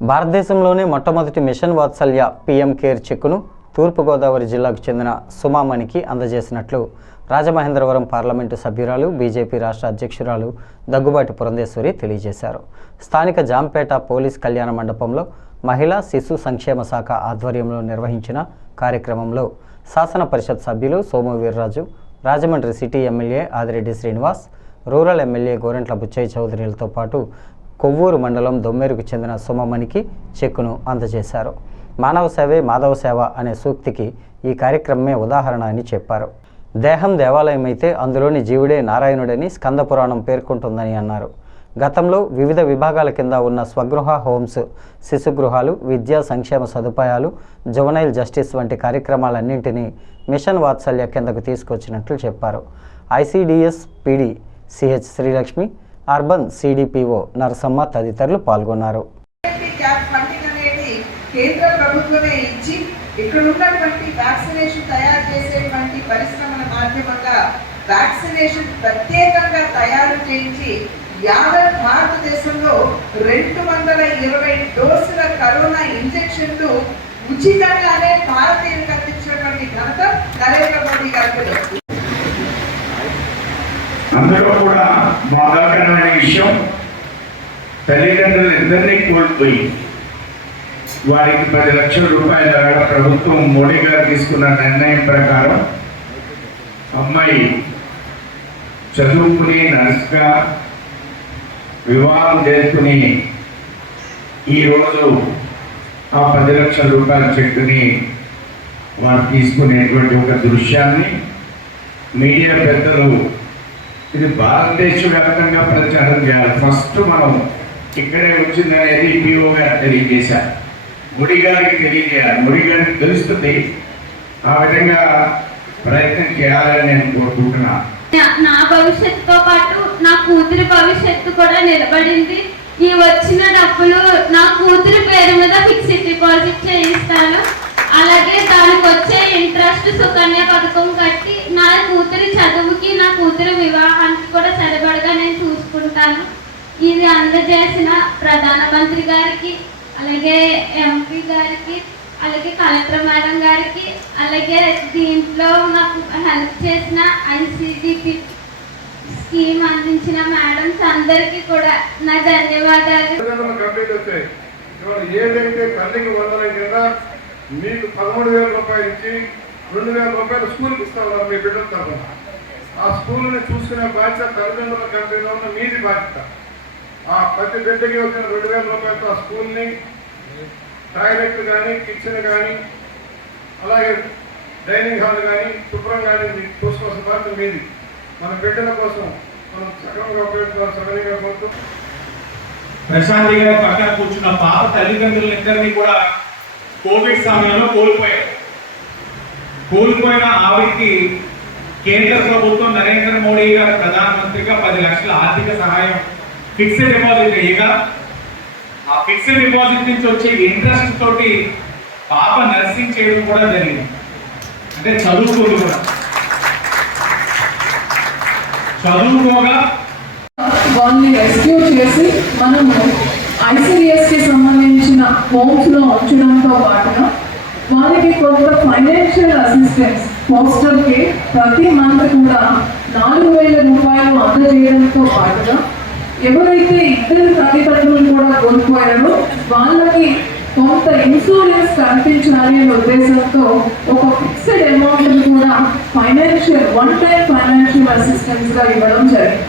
భారతదేశంలోనే మొట్టమొదటి మిషన్ వాత్సల్య PM care చెక్కును తూర్పుగోదావరి జిల్లాకు చెందిన సుమామణికి అందజేసినట్లు రాజమహేంద్రవరం పార్లమెంటు సభ్యురాలు బీజేపీ రాష్ట్ర అధ్యక్షురాలు దగ్గుబాటి పురంధేశ్వరి తెలియజేశారు. స్థానిక జాంపేట పోలీస్ కళ్యాణ మండపంలో మహిళా శిశు సంక్షేమ శాఖ ఆధ్వర్యంలో నిర్వహించిన కార్యక్రమంలో శాసన పరిషత్ సభ్యులు Somu Veerraju Rajahmundry city MLA Adireddy Srinivas rural MLA Gorantla Buchaiah చౌదరిలతో పాటు కొవ్వూరు మండలం దొమ్మేరుకు చెందిన సుమమణికి చెక్కును అందజేశారు. మానవ సేవే మాధవ సేవ అనే సూక్తికి ఈ కార్యక్రమమే ఉదాహరణ అని చెప్పారు. దేహం దేవాలయం అయితే అందులోని జీవుడే నారాయణుడని స్కందపురాణం పేర్కొంటుందని అన్నారు. గతంలో వివిధ విభాగాల కింద ఉన్న స్వగృహ హోమ్స్ శిశుగృహాలు విద్యా సంక్షేమ సదుపాయాలు జువనైల్ జస్టిస్ వంటి కార్యక్రమాలన్నింటినీ మిషన్ వాత్సల్య కిందకు తీసుకొచ్చినట్లు చెప్పారు. ICDS PD CH Srilakshmi urban CDPO Narasamma తదితరులు పాల్గొన్నారు. కేంద్ర ప్రభుత్వమే ఇచ్చి ఇక్కడ ఉన్నటువంటి వ్యాక్సినేషన్ తయారు చేసేటువంటి పరిశ్రమల మాధ్యమంగా వ్యాక్సినేషన్ ప్రత్యేకంగా తయారు చేయించి యావత్ భారతదేశంలో రెండు వందల ఇరవై డోసుల కరోనా ఇంజెక్షన్లు ఉచితంగానే భారతీయులకు అందించినటువంటి ఘనత నరేంద్ర మోడీ గారికి. అందులో కూడా బాధాకరమైన విషయం తల్లిదండ్రులు ఇద్దరినీ కోల్పోయి వారికి పది లక్షల రూపాయల ప్రభుత్వం మోడీ గారు తీసుకున్న నిర్ణయం ప్రకారం అమ్మాయి చదువుకుని నర్స్గా వివాహం చేసుకుని ఈరోజు ఆ పది లక్షల రూపాయల చెక్కుని వారు తీసుకునేటువంటి ఒక దృశ్యాన్ని మీడియా పెద్దలు ఇది భారతదేశ వ్యాప్తంగా ప్రచారం చేయాలి. ఫస్ట్ మనం ఇక్కడే వచ్చిందనేది పిఓ గారు తెలియజేశారు. ముడి గారికి తెలియజేయాలి. ముడి గారికి తెలుస్తుంది ఆ విధంగా ప్రయత్నం చేయాలని నేను కోరుకుంటున్నాను. నా- భవిష్యత్తుతో పాటు నా కూతురి భవిష్యత్తు కూడా నిలబడింది. ఈ వచ్చిన డబ్బులు నా కూతురి పేరు మీద ఫిక్స్డ్ డిపాజిట్ చేయిస్తాను. అలాగే దానికి వచ్చే ఇంట్రెస్ట్ సుకన్య పథకం కట్టి కూతురి చదువుకి నా కూతురి వివాహానికి కూడా సరిపడగా నేను చూసుకుంటాను. ఇది అందజేసిన ప్రధానమంత్రి గారికి అలాగే ఎంపీ గారికి అలాగే కలెక్టర్ మేడం గారికి అలాగే దీంట్లో నాకు హెల్ప్ చేసిన ఐసిడిపి స్కీమ్ అందించిన మేడమ్స్ అందరికీ కూడా నా ధన్యవాదాలు. ఏదైతే తల్లికి వందల కింద మీకు పదమూడు వేల రూపాయలు ఇచ్చి రెండు వేల రూపాయలు స్కూల్కి ఇస్తాం మీ బిడ్డలు తరఫున ఆ స్కూల్ని చూసుకునే బాధ్యత తల్లిదండ్రుల కంపెనీలో ఉన్న మీది బాధ్యత. ఆ ప్రతి బిడ్డకి వచ్చిన రెండు వేల రూపాయలతో ఆ స్కూల్ని టాయిలెట్ కానీ కిచెన్ కానీ అలాగే డైనింగ్ హాల్ కానీ శుభ్రం కానీ చూసుకోవాల్సిన బాధ్యత మీది. మన బిడ్డల కోసం మనం సక్రమంగా ఉపయోగించుకోవాలి సగలిగా కోరుతూ ప్రశాంతి గారి పక్కన కూర్చున్న పాప తల్లిదండ్రులందరినీ కూడా కోవిడ్ సమయంలో కోల్పోయారు. కోల్పోయిన ఆవిడకి కేంద్ర ప్రభుత్వం నరేంద్ర మోడీ గారు ప్రధానమంత్రిగా పది లక్షల ఆర్థిక సహాయం ఫిక్స్డ్ డిపాజిట్ అయ్యగా ఆ ఫిక్స్డ్ డిపాజిట్ నుంచి వచ్చే ఇంట్రెస్ట్ తోటి పాప నర్సింగ్ చేయడం కూడా జరిగింది. అంటే చదువుకోదు కూడా. చదువుకోగా. వాళ్ళని రెస్క్యూ చేసి మనము ఐసీడిఎస్కి సంబంధించిన హోమ్స్లో ఉంచడంతో పాటుగా వాళ్ళకి కొంత ఫైనాన్షియల్ అసిస్టెన్స్ హాస్టల్కి ప్రతి మంత్ కూడా నాలుగు వేల రూపాయలు అందజేయడంతో పాటుగా ఎవరైతే ఇద్దరు తల్లిదండ్రులు కూడా కోల్పోయారో వాళ్ళకి కొంత ఇన్సూరెన్స్ కల్పించాలి అనే ఉద్దేశంతో ఒక ఫిక్స్డ్ అమౌంట్ కూడా ఫైనాన్షియల్ వన్ టైం ఫైనాన్షియల్ అసిస్టెన్స్గా ఇవ్వడం జరిగింది.